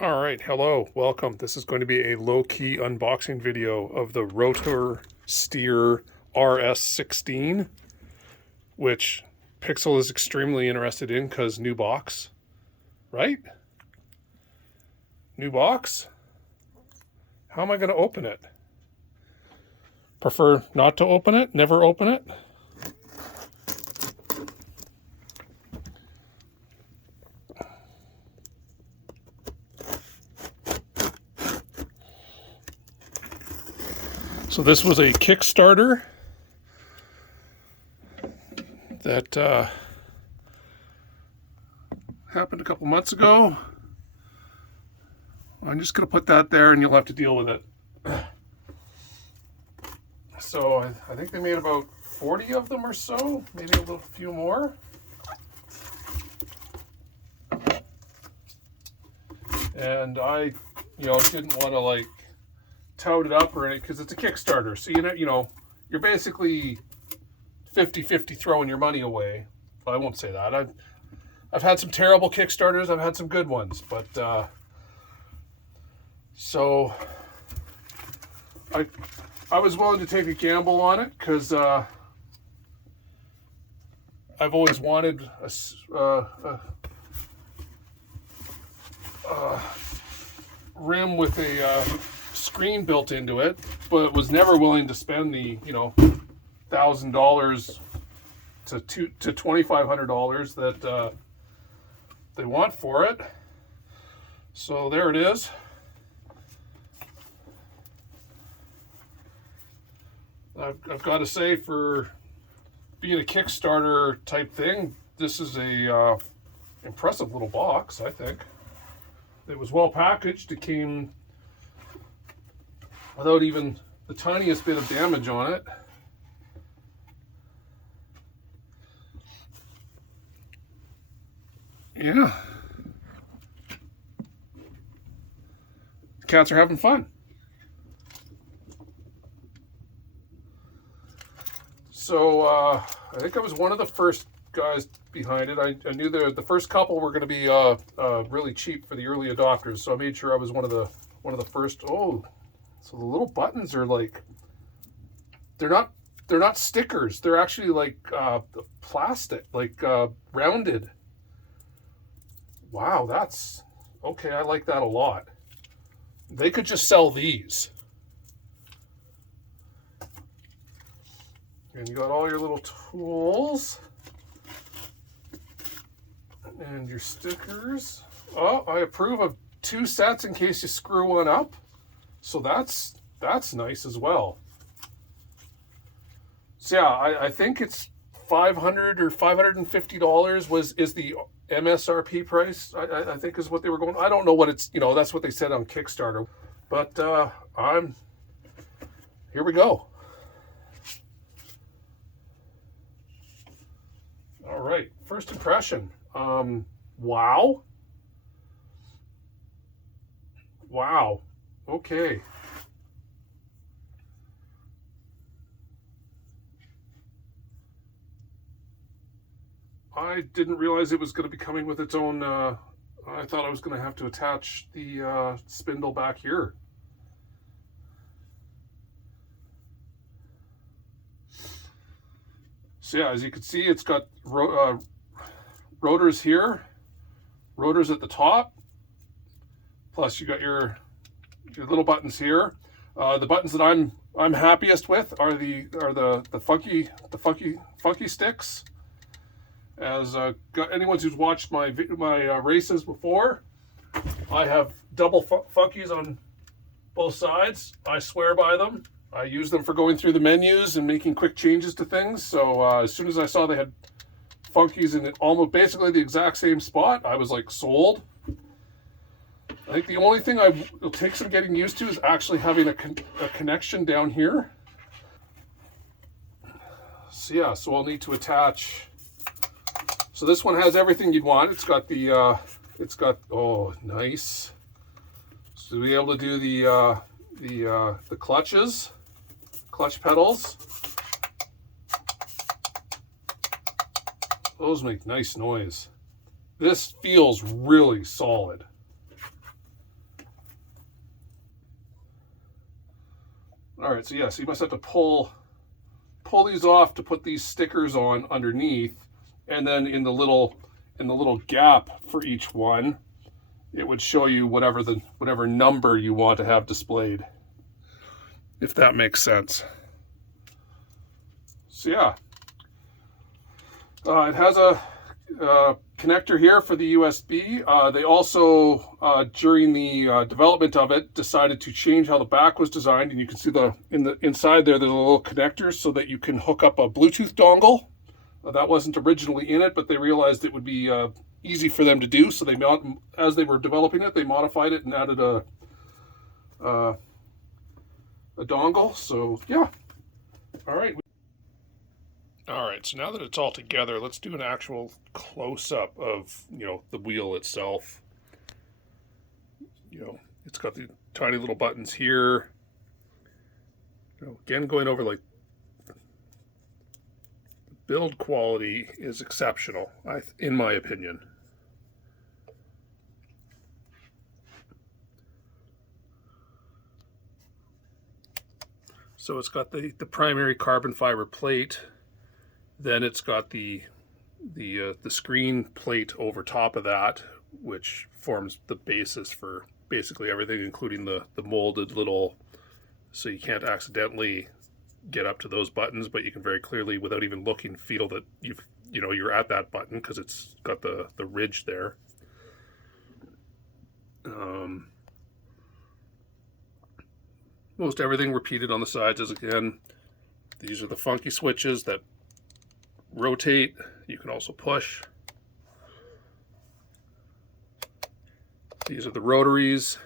All right, hello, welcome. This is going to be a low-key unboxing video of the Rotor Stier RS16, which Pixel is extremely interested in because new box, right? New box? How am I going to open it? Prefer not to open it? Never open it? So this was a Kickstarter that happened a couple months ago. I'm just going to put that there and you'll have to deal with it. So I think they made about 40 of them or so, maybe a little few more. And I, didn't want to like tout it up or anything because it's a Kickstarter. So, you're basically 50-50 throwing your money away. Well, I won't say that. I've had some terrible Kickstarters. I've had some good ones, but so I was willing to take a gamble on it because I've always wanted a rim with a screen built into it, but was never willing to spend the $1,000 to $2,500 that they want for it. So there it is. I've got to say, for being a Kickstarter type thing, this is a impressive little box, I think. It was well packaged. It came without even the tiniest bit of damage on it. Yeah. The cats are having fun. So I think I was one of the first guys behind it. I knew the first couple were going to be really cheap for the early adopters, so I made sure I was one of the first. Oh, so the little buttons are like they're not stickers. They're actually like plastic, like rounded. Wow, that's okay. I like that a lot. They could just sell these. And you got all your little tools and your stickers. Oh, I approve of 2 sets in case you screw one up. So that's nice as well. So yeah, I think it's $500 or $550 is the MSRP price. I think is what they were going. I don't know what it's, that's what they said on Kickstarter. But here we go. All right, first impression. Wow. Wow. Okay. I didn't realize it was going to be coming with its own. I thought I was going to have to attach the spindle back here. So yeah, as you can see, it's got rotors here, rotors at the top. Plus, you got your little buttons here. The buttons that I'm happiest with are the funky sticks. As anyone who's watched my races before, I have double funkies on both sides. I swear by them. I use them for going through the menus and making quick changes to things. So as soon as I saw they had funkies in almost basically the exact same spot, I was like sold. I think the only thing it'll take some getting used to is actually having a connection down here. So yeah, so I'll need to attach. So this one has everything you'd want. It's got oh, nice. So to be able to do the clutch pedals. Those make nice noise. This feels really solid. All right, so yeah, so you must have to pull these off to put these stickers on underneath, and then in the little gap for each one, it would show you whatever number you want to have displayed, if that makes sense. So yeah, it has a connector here for the USB. They also, during the development of it, decided to change how the back was designed, and you can see inside there's a little connectors so that you can hook up a Bluetooth dongle. That wasn't originally in it, but they realized it would be easy for them to do, so as they were developing it, they modified it and added a dongle. So yeah, all right. All right, so now that it's all together, let's do an actual close-up of, the wheel itself. It's got the tiny little buttons here. Again, going over, like, the build quality is exceptional, in my opinion. So it's got the primary carbon fiber plate. Then it's got the screen plate over top of that, which forms the basis for basically everything, including the molded little, so you can't accidentally get up to those buttons, but you can very clearly, without even looking, feel that you're at that button because it's got the ridge there. Most everything repeated on the sides is, again, these are the funky switches that rotate. You can also push. These are the rotaries.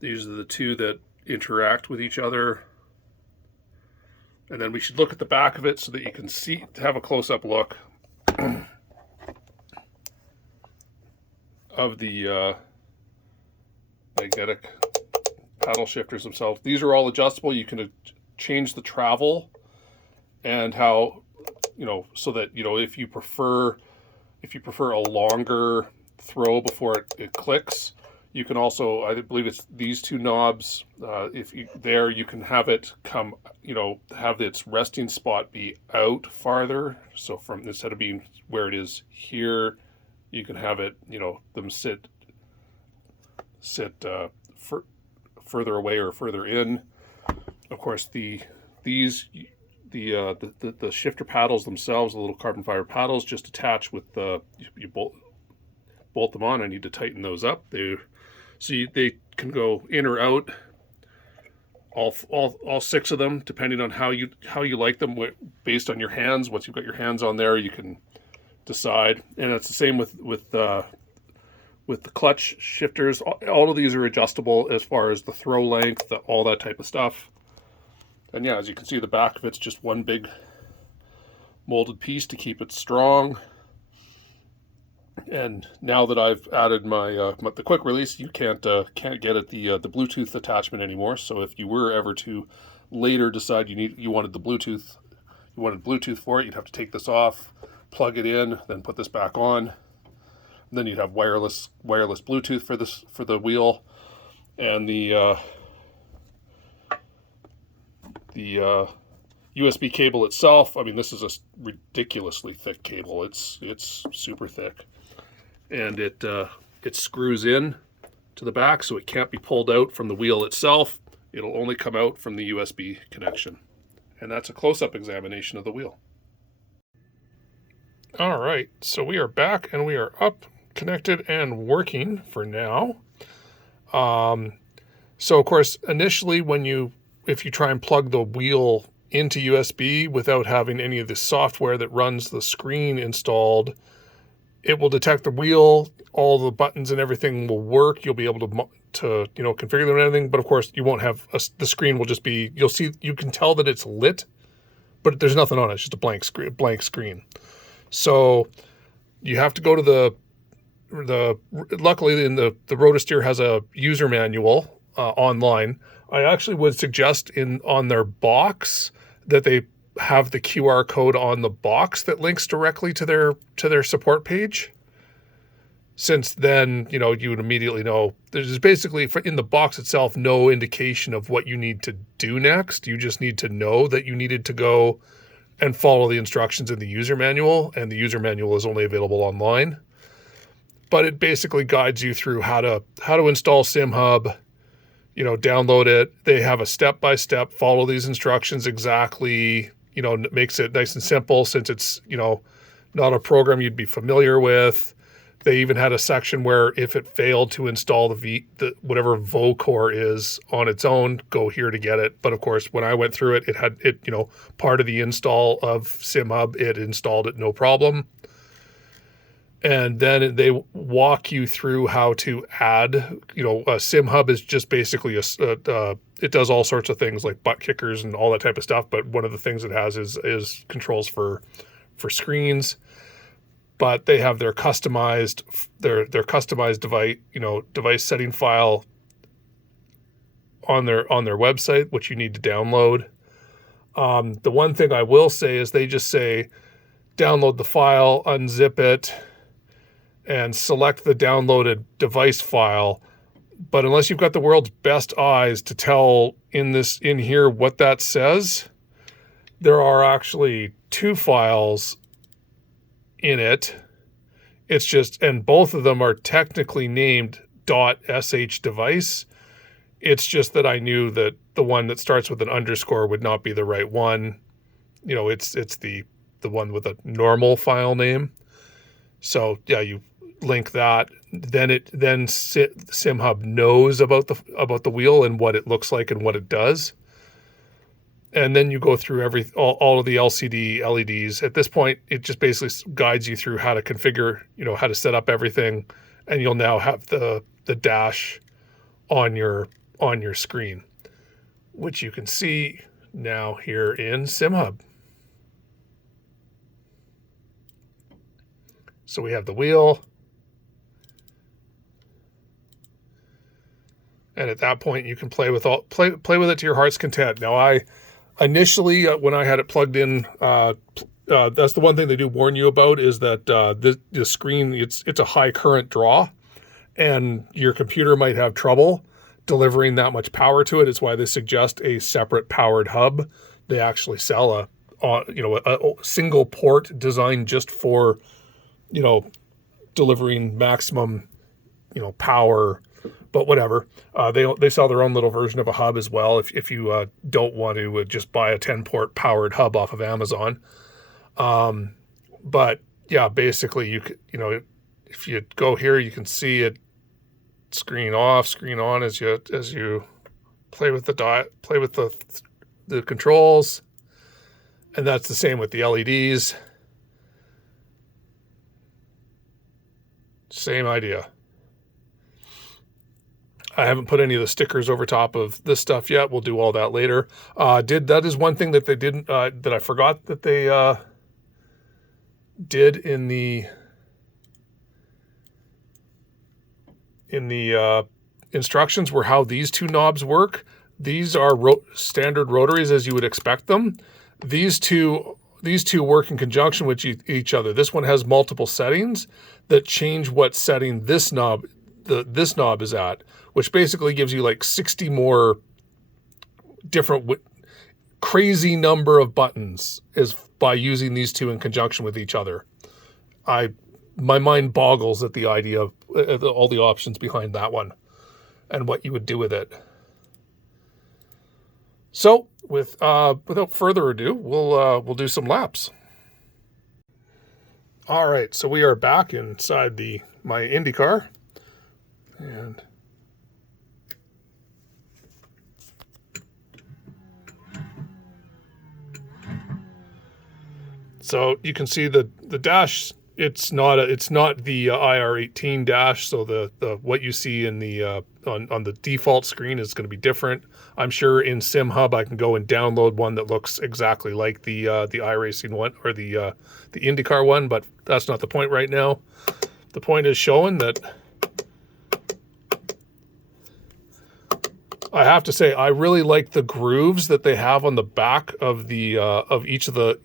These are the two that interact with each other. And then we should look at the back of it so that you can see, to have a close-up look of the magnetic paddle shifters themselves. These are all adjustable. You can change the travel and how, so that, if you prefer a longer throw before it clicks, you can also, I believe it's these two knobs, you can have it come, have its resting spot be out farther. So instead of being where it is here, you can have it, them sit further away or further in. Of course, the shifter paddles themselves, the little carbon fiber paddles, just attach with you bolt them on. I need to tighten those up. They can go in or out. All six of them, depending on how you like them, based on your hands. Once you've got your hands on there, you can decide. And it's the same with the clutch shifters. All of these are adjustable as far as the throw length, all that type of stuff. And yeah, as you can see, the back of it's just one big molded piece to keep it strong. And now that I've added the quick release, you can't get at the Bluetooth attachment anymore. So if you were ever to later decide you wanted Bluetooth for it, you'd have to take this off, plug it in, then put this back on. And then you'd have wireless Bluetooth for the wheel, and the USB cable itself. I mean, this is a ridiculously thick cable. It's super thick, and it screws in to the back, so it can't be pulled out from the wheel itself. It'll only come out from the USB connection, and that's a close-up examination of the wheel. All right, so we are back and we are up, connected, and working for now. So of course, initially if you try and plug the wheel into USB without having any of the software that runs the screen installed, it will detect the wheel, all the buttons and everything will work. You'll be able to configure them and everything, but of course you won't have the screen will just be, you can tell that it's lit, but there's nothing on it. It's just a blank screen. So you have to go to luckily the RotoSteer has a user manual online. I actually would suggest on their box that they have the QR code on the box that links directly to their support page. since then, you know, you would immediately know there's basically in the box itself no indication of what you need to do next. You just need to know that you needed to go and follow the instructions in the user manual, and the user manual is only available online. But it basically guides you through how to install SimHub, you know, download it. They have a step-by-step, follow these instructions exactly, you know, it makes it nice and simple since it's, you know, not a program you'd be familiar with. They even had a section where if it failed to install the whatever VoCore is on its own, go here to get it. But of course, when I went through it, it had it, you know, part of the install of SimHub, it installed it no problem. And then they walk you through how to add, you know, SimHub is just basically it does all sorts of things like butt kickers and all that type of stuff. But one of the things it has is controls for screens. But they have their customized device, you know, device setting file on their website, which you need to download. The one thing I will say is they just say download the file, unzip it, and select the downloaded device file. But unless you've got the world's best eyes to tell in here what that says, there are actually two files in it. It's just, and both of them are technically named .sh device. It's just that I knew that the one that starts with an underscore would not be the right one. You know, it's the one with a normal file name. So yeah, you link that. Then SimHub knows about the wheel and what it looks like and what it does. And then you go through all of the LCD LEDs. At this point, it just basically guides you through how to configure, you know, how to set up everything, and you'll now have the dash on your screen, which you can see now here in SimHub. So we have the wheel, and at that point you can play with it to your heart's content. Now, initially, when I had it plugged in, that's the one thing they do warn you about is that the screen, it's a high current draw, and your computer might have trouble delivering that much power to it. It's why they suggest a separate powered hub. They actually sell a single port designed just for, you know, delivering maximum, you know, power. But whatever, they sell their own little version of a hub as well. If you don't want to just buy a 10-port powered hub off of Amazon, but yeah, basically you know, if you go here, you can see it screen off, screen on as you play with the controls, and that's the same with the LEDs. Same idea. I haven't put any of the stickers over top of this stuff yet. We'll do all that later. That is one thing that they didn't, that I forgot that they did in the instructions were how these two knobs work. These are standard rotaries as you would expect them. These two work in conjunction with each other. This one has multiple settings that change what setting this knob is at, which basically gives you like 60 more different crazy number of buttons is by using these two in conjunction with each other. My mind boggles at the idea of all the options behind that one and what you would do with it. So without further ado, we'll do some laps. All right, so we are back inside my Indy car, and so you can see the dash. It's not the IR18 dash. So the what you see in the on the default screen is going to be different. I'm sure in SimHub I can go and download one that looks exactly like the iRacing one or the IndyCar one, but that's not the point right now. The point is showing that I have to say I really like the grooves that they have on the back of the of each of the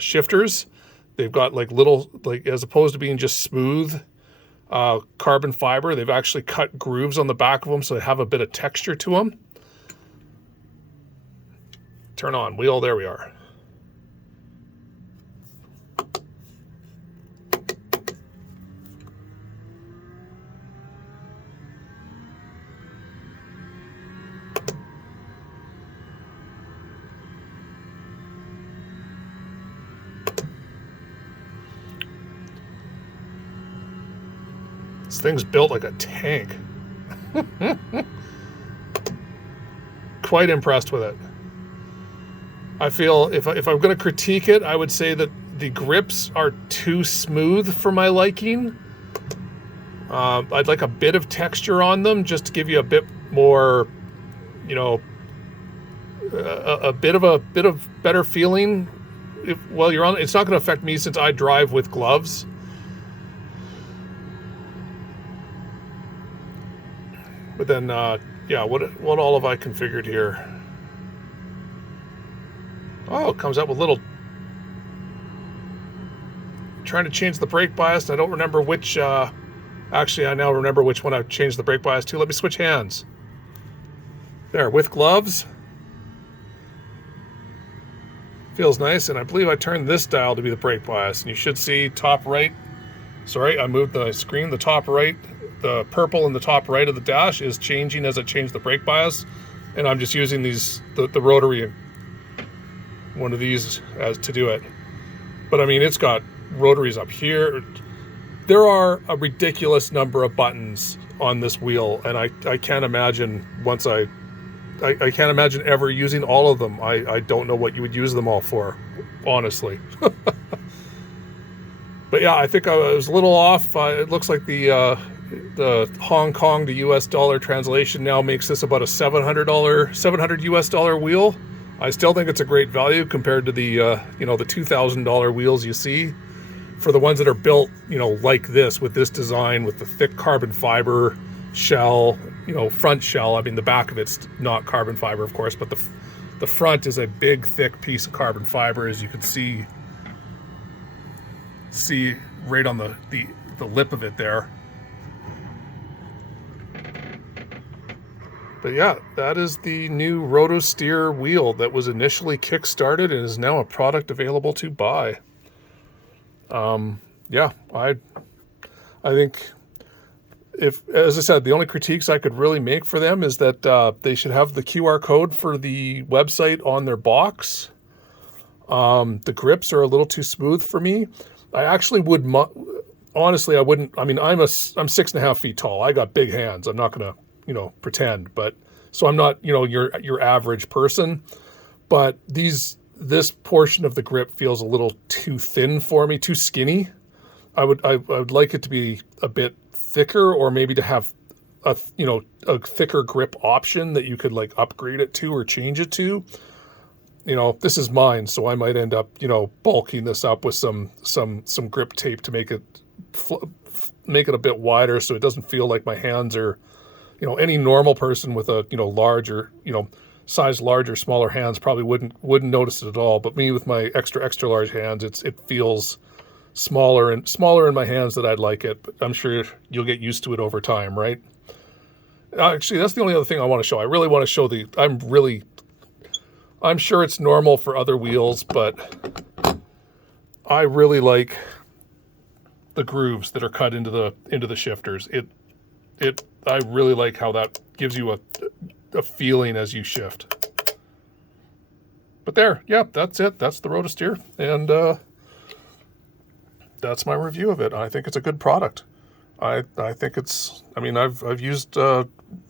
shifters. they've got like little, like as opposed to being just smooth carbon fiber, they've actually cut grooves on the back of them so they have a bit of texture to them. Turn on wheel, there we are. This thing's built like a tank. Quite impressed with it. I feel if I'm going to critique it, I would say that the grips are too smooth for my liking. I'd like a bit of texture on them just to give you a bit more, you know, a bit of better feeling while you're on. It's not going to affect me since I drive with gloves. But then, yeah, what all have I configured here? Oh, it comes out with little... Trying to change the brake bias, and I don't remember which... Actually, I now remember which one I've changed the brake bias to. Let me switch hands. There, with gloves. Feels nice, and I believe I turned this dial to be the brake bias. And you should see top right. Sorry, I moved the screen. The top right, the purple in the top right of the dash is changing as I change the brake bias. And I'm just using these, the rotary, one of these as to do it. But I mean, it's got rotaries up here. There are a ridiculous number of buttons on this wheel, and I can't imagine once I can't imagine ever using all of them. I don't know what you would use them all for, honestly. But yeah, I think I was a little off. It looks like the Hong Kong to US dollar translation now makes this about a $700 US dollar wheel. I still think it's a great value compared to the you know, the $2,000 wheels you see. For the ones that are built, you know, like this, with this design, with the thick carbon fiber shell, you know, front shell. I mean, the back of it's not carbon fiber, of course, but the front is a big, thick piece of carbon fiber, as you can see right on the lip of it there. But yeah, that is the new Stier wheel that was initially kickstarted and is now a product available to buy. Yeah, I think as I said, the only critiques I could really make for them is that they should have the QR code for the website on their box. The grips are a little too smooth for me. I actually would, honestly, I wouldn't. I mean, I'm 6.5 feet tall. I got big hands. I'm not gonna, you know, pretend, but so I'm not, you know, your average person. But this portion of the grip feels a little too thin for me, too skinny. I would like it to be a bit thicker, or maybe to have a thicker grip option that you could like upgrade it to or change it to. You know, this is mine, so I might end up, you know, bulking this up with some grip tape to make it a bit wider, so it doesn't feel like my hands are, you know, any normal person with a, you know, larger, you know, size larger, smaller hands probably wouldn't notice it at all. But me with my extra large hands, it feels smaller in my hands than I'd like it. But I'm sure you'll get used to it over time, right? Actually, that's the only other thing I want to show. I really want to show I'm sure it's normal for other wheels, but I really like the grooves that are cut into the shifters. I really like how that gives you a feeling as you shift. But there, yeah, that's it. That's the Stier, and that's my review of it. I think it's a good product. I think it's. I mean, I've used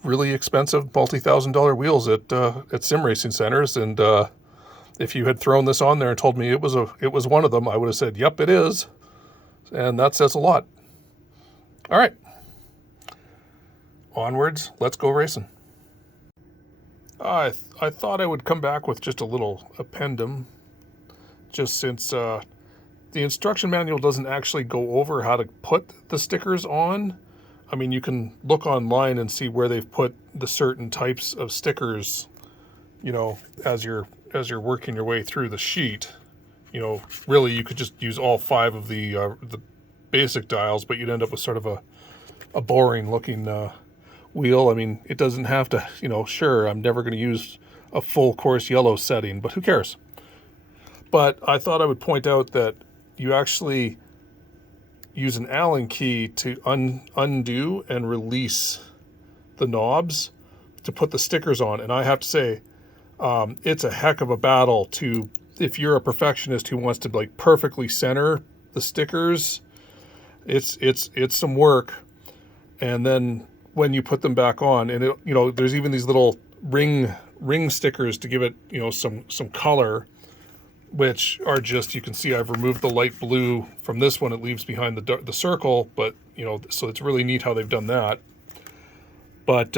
really expensive multi-$1,000 wheels at sim racing centers, and if you had thrown this on there and told me it was one of them, I would have said, "Yep, it is," and that says a lot. All right, onwards. Let's go racing. I thought I would come back with just a little appendum, just since the instruction manual doesn't actually go over how to put the stickers on. I mean, you can look online and see where they've put the certain types of stickers, you know, as you're working your way through the sheet. you know, really you could just use all 5 of the basic dials, but you'd end up with sort of a boring looking wheel. I mean, it doesn't have to, you know, sure, I'm never going to use a full coarse yellow setting, but who cares? But I thought I would point out that you actually use an Allen key to undo and release the knobs to put the stickers on. And I have to say, it's a heck of a battle to, if you're a perfectionist who wants to like perfectly center the stickers, it's some work. And then when you put them back on, and it, you know, there's even these little ring stickers to give it, you know, some color, which are just, you can see I've removed the light blue from this one. It leaves behind the circle, but you know, so it's really neat how they've done that. But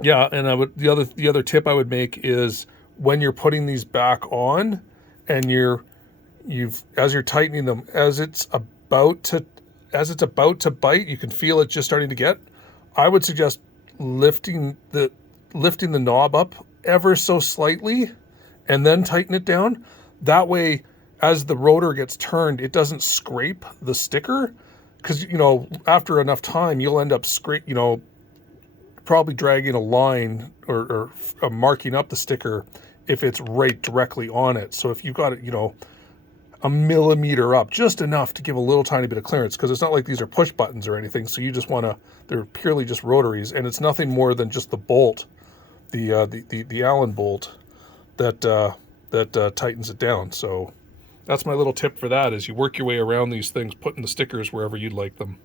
yeah, and the other tip I would make is when you're putting these back on, and as you're tightening them, as it's about to bite, you can feel it just starting to get. I would suggest lifting the knob up ever so slightly, and then tighten it down. That way, as the rotor gets turned, it doesn't scrape the sticker, because you know, after enough time, you'll end up probably dragging a line or marking up the sticker if it's right directly on it. So if you've got it, you know, a millimeter up, just enough to give a little tiny bit of clearance, because it's not like these are push buttons or anything. So you just want to, they're purely just rotaries, and it's nothing more than just the bolt, the Allen bolt that tightens it down. So that's my little tip for that, is you work your way around these things, putting the stickers wherever you'd like them.